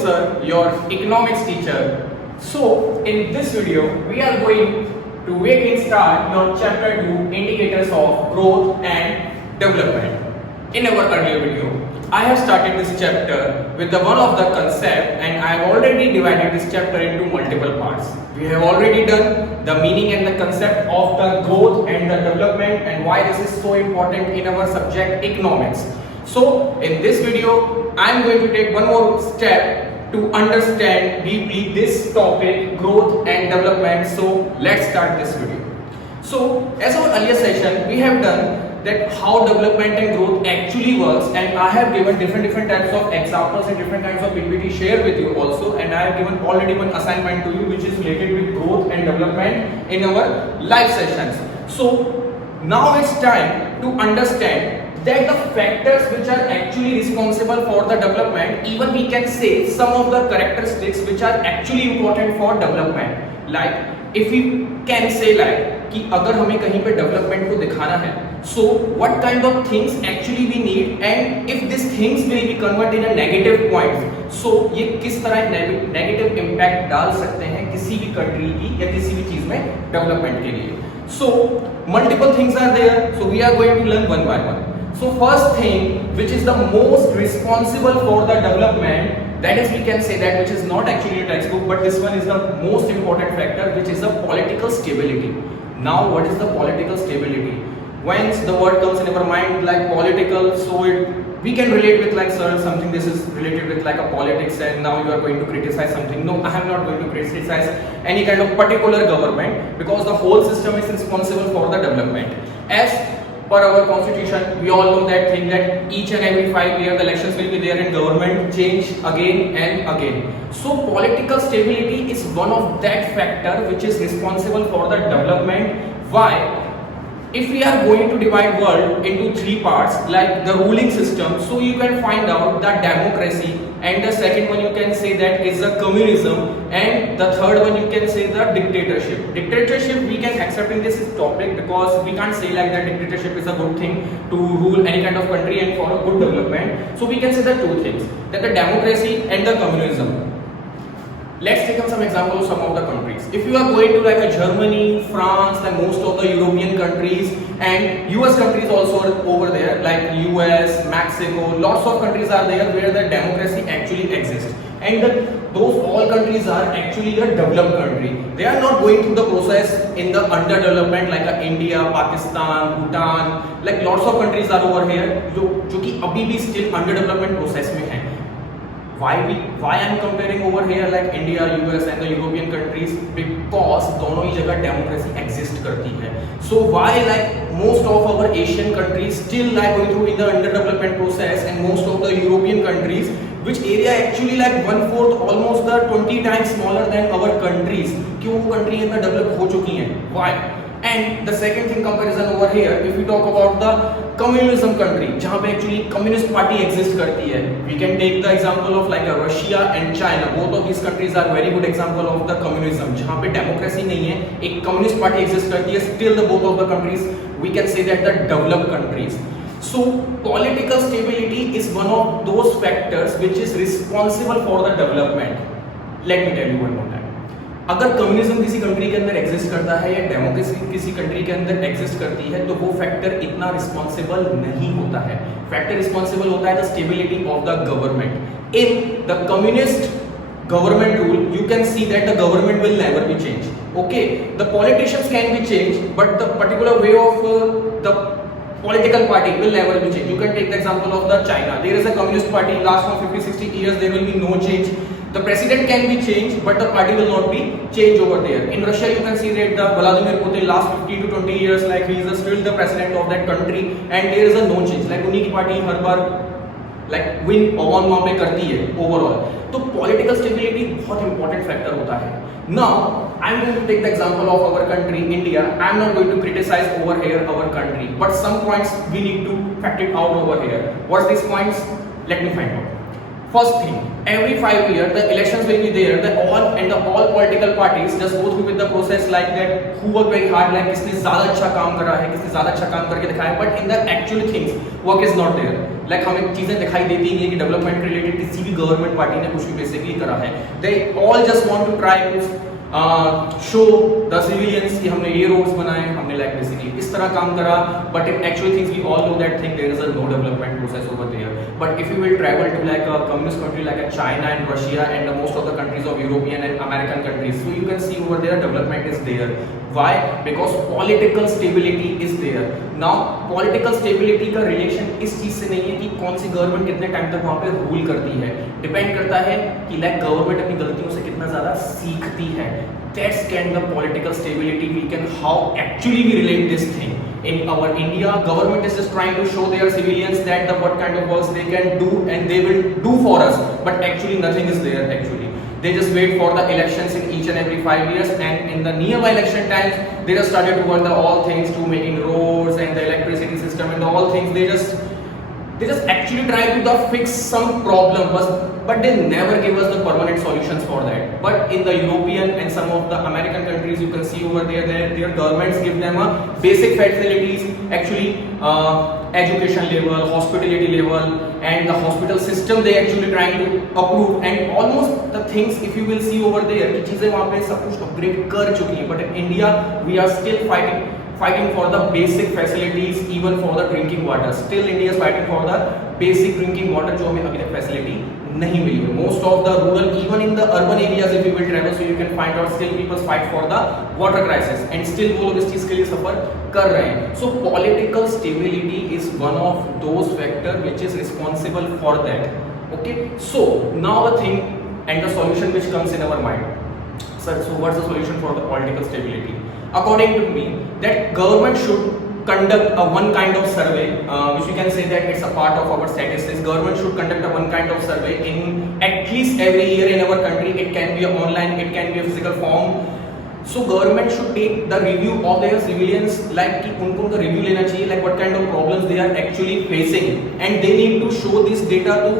sir, your economics teacher. So in this video, we are going to again start your chapter 2 indicators of growth and development. In our earlier video, I have started this chapter with the one of the concept and I have already divided this chapter into multiple parts. We have already done the meaning and the concept of the growth and the development and why this is so important in our subject economics. So in this video, I am going to take one more step to understand deeply this topic, growth and development. So let's start this video. So as our earlier session, we have done that how development and growth actually works, and I have given different types of examples and different kinds of PPT shared with you also, and I have given already one assignment to you which is related with growth and development in our live sessions. So now it's time to understand that the factors which are actually responsible for the development, even we can say some of the characteristics which are actually important for development. Like if we can say like कि अगर हमें कहीं पे development को दिखाना है, so what kind of things actually we need and if these things will be convert in a negative points, so ये किस तरह नेगेटिव इम्पैक्ट डाल सकते हैं किसी भी कंट्री की या किसी भी चीज में डेवलपमेंट के लिए. So multiple things are there, so we are going to learn one by one. So first thing which is the most responsible for the development, that is we can say that which is not actually a textbook but this one is the most important factor, which is the political stability. Now what is the political stability? Once the word comes in our mind like political, so we can relate with like sir something this is related with like a politics and now you are going to criticize something. No, I am not going to criticize any kind of particular government because the whole system is responsible for the development. As per our constitution, we all know that thing that each and every 5 years the elections will be there and government change again and again. So political stability is one of that factor which is responsible for the development. Why? If we are going to divide world into 3 parts like the ruling system, so you can find out the democracy, and the second one you can say that is the communism, and the third one you can say the dictatorship. Dictatorship we can accept in this topic because we can't say like that dictatorship is a good thing to rule any kind of country and for a good development. So we can say the two things, that the democracy and the communism. Let's take up some examples of some of the countries. If you are going to like a Germany, France, and most of the European countries and US countries also are over there, like US, Mexico, lots of countries are there where the democracy actually exists. And those all countries are actually a developed country. They are not going through the process in the underdevelopment like India, Pakistan, Bhutan, like lots of countries are over here जो कि अभी भी still underdevelopment process में हैं. Why I am comparing over here like India, US and the European countries? Because दोनों ही जगह democracy exist करती है. So why like most of our Asian countries still like going through in the underdevelopment process, and most of the European countries which area actually like 1/4 almost the 20 times smaller than our countries, क्यों वो country इतना develop हो चुकी हैं? Why? And the second thing comparison over here, if we talk about the communism country, जहाँ पे actually communist party exist करती है, we can take the example of like Russia and China. Both of these countries are very good example of the communism. जहाँ पे democracy नहीं है, एक communist party exist करती है. Still the both of the countries we can say that the developed countries. So political stability is one of those factors which is responsible for the development. Let me tell you one more time. अगर communism किसी country के अंदर exist करता है या democracy किसी country के अंदर एग्जिस्ट करती है तो वो फैक्टर इतना रिस्पॉन्सिबल नहीं होता है. फैक्टर रिस्पॉन्सिबल होता है the stability of the government. In the communist government rule you can see that the government will never be changed. Okay, the politicians can be changed but the particular way of the political party will never be changed. You can take the example of the China. There is a communist party, last for 50-60 years there will be no change. The president can be changed but the party will not be changed over there. In Russia you can see that the Vladimir Putin last 15 to 20 years like he is still the president of that country and there is a no change. Like उन्हीं की party her bar like win on वहाँ पे करती है overall. तो political stability बहुत important factor होता है. Now I am going to take the example of our country India. I am not going to criticize over here our country, but some points we need to fact it out over here. What's these points? Let me find out. First thing, every 5 years the elections will be there. All political parties just go through with the process like that. Who worked very hard, like किसने ज़्यादा अच्छा काम करा है, किसने ज़्यादा अच्छा काम करके दिखाया. But in the actual things, work is not there. Like हमें चीजें दिखाई देती नहीं है कि डेवलपमेंट रिलेटेड किसी भी गवर्नमेंट पार्टी ने कुछ भी बेसिकली करा है. They all just want to try to show the civilians कि हमने ये रोड्स बनाए, हमने लाइक बेसिकली इस तरह काम करा. But in actual things we all know that thing there is a no development process over there. But if you will travel to like a communist country like China and Russia and most of the countries of European and American countries, so you can see over there development is there. Why? Because political stability is there. Now political stability का relation इस चीज से नहीं है कि कौन सी government कितने time तक वहाँ पे रूल करती है. डिपेंड करता है कि लाइक गवर्नमेंट अपनी गलतियों से कितना ज्यादा सीखती है. That's can the political stability we can how actually we relate this thing. In our India, government is just trying to show their civilians that what kind of works they can do and they will do for us. But actually nothing is there actually. They just wait for the elections in each and every 5 years, and in the nearby election times, they just started to work the all things to making roads and the electricity system and all things. They just actually try to fix some problem, but they never give us the permanent solutions for that. But in the European and some of the American countries, you can see over there that their governments give them a basic facilities, actually education level, hospitality level, and the hospital system they actually trying to approve, and almost the things if you will see over there कि चीजें वहाँ पे सब कुछ upgrade कर चुकी हैं. But in India we are still fighting for the basic facilities, even for the drinking water. Still India is fighting for the basic drinking water जो हमें अभी तक facility नहीं मिली है. Most of the rural, even in the urban areas if you will travel, so you can find out still people fight for the water crisis, and still वो लोग इस चीज के लिए सफर कर रहे हैं. So political stability is one of those factor which is responsible for that. Okay, so now the thing and the solution which comes in our mind. Sir, so what's the solution for the political stability? According to me, that government should conduct a one kind of survey, which we can say that it's a part of our statistics. Government should conduct a one kind of survey in at least every year in our country. It can be online, it can be a physical form. So government should take the review of their civilians, like कि उनको उनका review लेना चाहिए, like what kind of problems they are actually facing, and they need to show this data to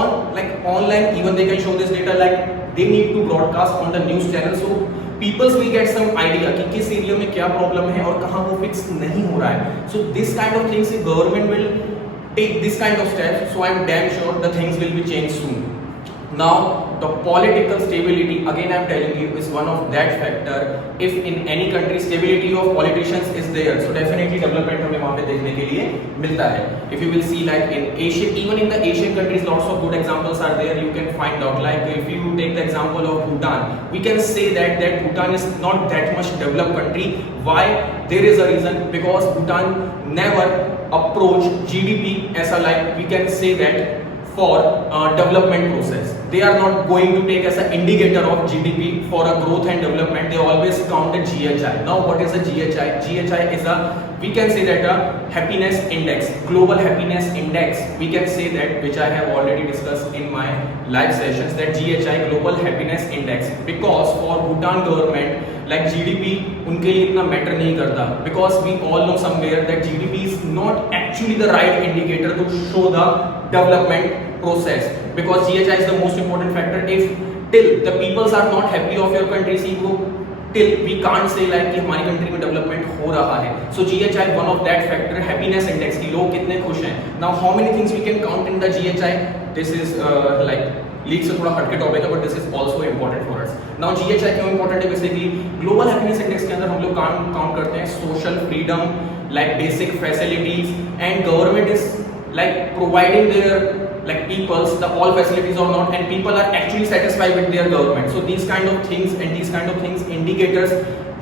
on like online. Even they can show this data like they need to broadcast on the news channel, so peoples will get some idea कि किस area में क्या problem है और कहाँ वो fix नहीं हो रहा है. So this kind of things, if government will take this kind of steps, so I'm damn sure the things will be changed soon. Now the political stability, again I'm telling you, is one of that factor. If in any country stability of politicians is there, so definitely development हमें वहाँ पे देखने के लिए मिलता है. If you will see like in Asia, even in the Asian countries, lots of good examples are there. You can find out like if you take the example of Bhutan, we can say that Bhutan is not that much developed country. Why? There is a reason, because Bhutan never approach GDP as a like we can say that for development process. They are not going to take as an indicator of GDP for a growth and development. They always count the GHI. Now what is a GHI? GHI is a, we can say that a happiness index, global happiness index. We can say that, which I have already discussed in my live sessions, that GHI, global happiness index. Because for Bhutan government, like GDP उनके लिए इतना matter नहीं करता, because we all know somewhere that GDP is not actually the right indicator to show the development process, because GHI is the most important factor. If till the peoples are not happy of your country, see वो till we can't say like कि हमारी country में development हो रहा है. So GHI one of that factor, happiness index कि लोग कितने खुश हैं. Now how many things we can count in the GHI? This is like league से थोड़ा हटके टॉपिक है, but this is also important for us. Now GHI क्यों इम्पोर्टेंट है? बेसिकली ग्लोबल हैप्पीनेस इंडेक्स के अंदर हम लोग काउंट करते हैं social freedom, like basic facilities, and government is like providing their like peoples the all facilities or not, and people are actually satisfied with their government. So these kind of things indicators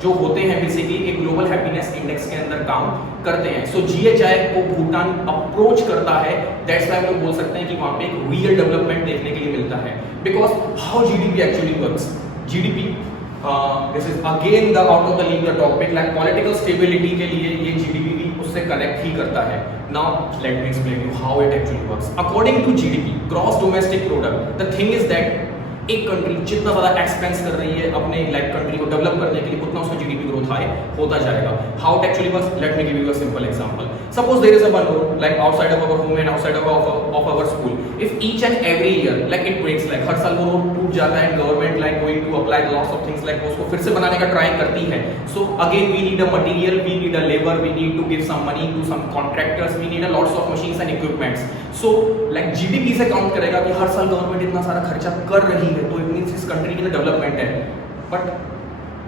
जो होते हैं basically एक global happiness index के अंदर काम करते हैं. सो GHI को भूटान अप्रोच करता है, दैट्स व्हाई हम लोग बोल सकते हैं कि वहां पे एक रियल डेवलपमेंट देखने के लिए मिलता है. Because how GDP actually works. GDP this is again the out of the league the topic, like political stability के लिए ये जीडीपी भी उससे कनेक्ट ही करता है. Now let me explain you how it actually works. According to GDP, gross domestic product, the thing is that एक country जितना ज़्यादा एक्सपेंस कर रही है अपने लाइक कंट्री को डेवलप करने के लिए, उतना उसका जीडीपी ग्रोथ हाई होता जाएगा. How it actually works? Let me give you a simple example. Suppose there is a one road like outside of our home and outside of our school. If each and every year like it breaks, like हर साल वो road टूट जाता है, government like going to apply lots of things like उसको फिर से बनाने का ट्राई करती है. So again we need a material, we need a labor, we need to give some money to some contractors, we need a lots of machines and equipments. So like GDP से count करेगा कि हर साल government इतना सारा खर्चा कर रही है, तो इट मींस इस कंट्री के लिए डेवलपमेंट है. बट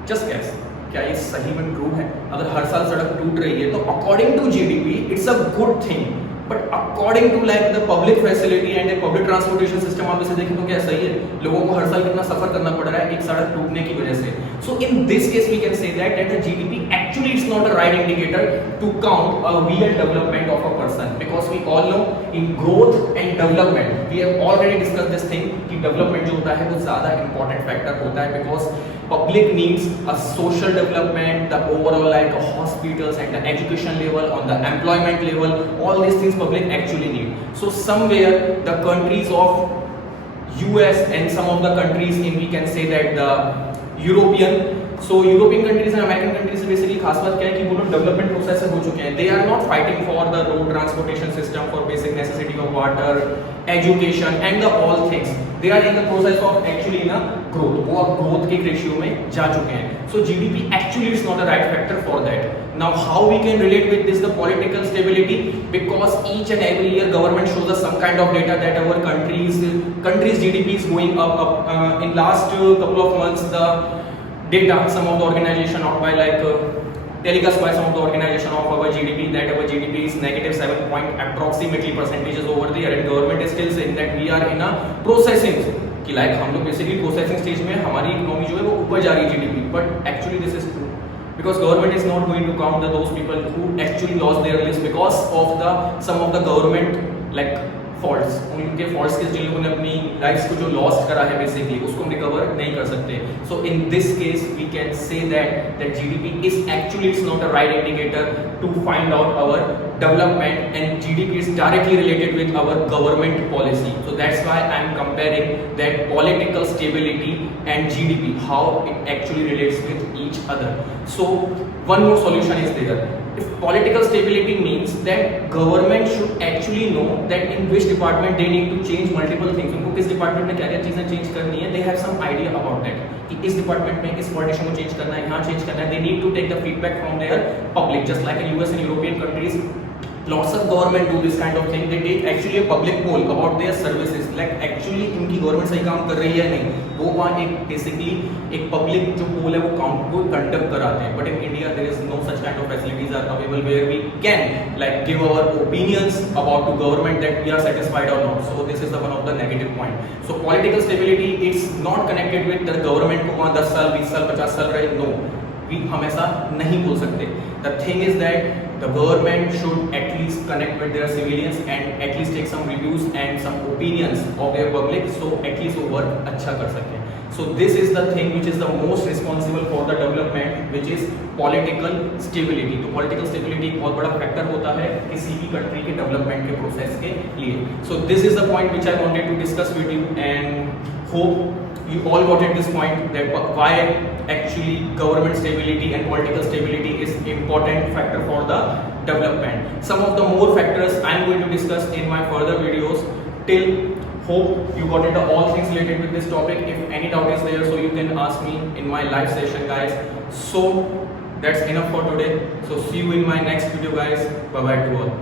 जस्ट गैस, क्या ये सही में ट्रू है? अगर हर साल सड़क टूट रही है तो according to GDP it's a good thing, but according to like the public facility and the public transportation system आप इसे देखें तो क्या सही है? लोगों को हर साल कितना सफर करना पड़ रहा है एक सड़क टूटने की वजह से. So in this case we can say that the GDP actually it's not a right indicator to count a real development of a person, because we all know in growth and development we have already discuss this thing कि development जो होता है वो ज्यादा important factor होता है, because public needs a social development, the overall like hospitals and the education level, on the employment level, all these things public actually need. So somewhere the countries of US and some of the countries in we can say that the European countries and American countries basically खास बात क्या है कि वो लोग development process से हो चुके हैं. They are not fighting for the road transportation system, for basic necessity of water, education and the all things. They are in the process of actually ना growth. वो अब growth के रेशियो में जा चुके हैं. So GDP actually is not a right factor for that. Now how we can relate with this the political stability, because each and every year government shows us some kind of data that our country's GDP is going up. In last couple of months the data, some of the organization out by like telecast by some of the organization of our GDP that our GDP is negative 7 point approximately percentages over there, and government is still saying that we are in a processing कि like हम लोग basically processing stage में हमारी economy जो है वो ऊपर जा रही है GDP, but actually this is true because government is not going to count those people who actually lost their lives because of the some of the government like faults, उनके फॉल्ट्स के जिन लोगों ने अपनी लाइफ्स को जो lost करा है basically उसको हम रिकवर नहीं कर सकते. So in this case we can say that GDP is actually it's not a right indicator to find out our development, and GDP is directly related with our government policy. So that's why I am comparing that political stability and GDP, how it actually relates with each other. So one more solution is there. If political stability means that government should actually know that in which department they need to change multiple things. उनको किस department में क्या क्या चीजें change करनी है, they have some idea about that कि इस डिपार्टमेंट में इस पॉलिटिशियन को चेंज करना है, यहाँ चेंज करना है. They need to take the feedback from their public, just like in US and European countries. Lots of government do this kind of thing. They take actually a public poll about their services, like actually इनकी government सही काम कर रही है नहीं, वो वहाँ एक बेसिकली एक पब्लिक जो पोल है वो कंडक्ट कराते हैं. But in India there is no such kind of facilities are available where we can like give our opinions about to government that we are satisfied or not. So this is the one of the negative point. So political stability it's not connected with the गवर्नमेंट को वहाँ 10 साल 20 साल 50 साल रहे. No, we हमेशा नहीं बोल सकते. The thing is that the government should at least connect with their civilians and at least take some reviews and some opinions of their public, so at least वो work अच्छा कर सके. So this is the thing which is the most responsible for the development, which is political stability. तो political stability एक बहुत बड़ा factor होता है किसी भी country के development के process के लिए. So this is the point which I wanted to discuss with you, and hope you all got at this point that why actually government stability and political stability is important factor for the development. Some of the more factors I am going to discuss in my further videos. Till hope you got it all things related with this topic. If any doubt is there, so you can ask me in my live session, guys. So that's enough for today. So see you in my next video, guys. Bye bye to all.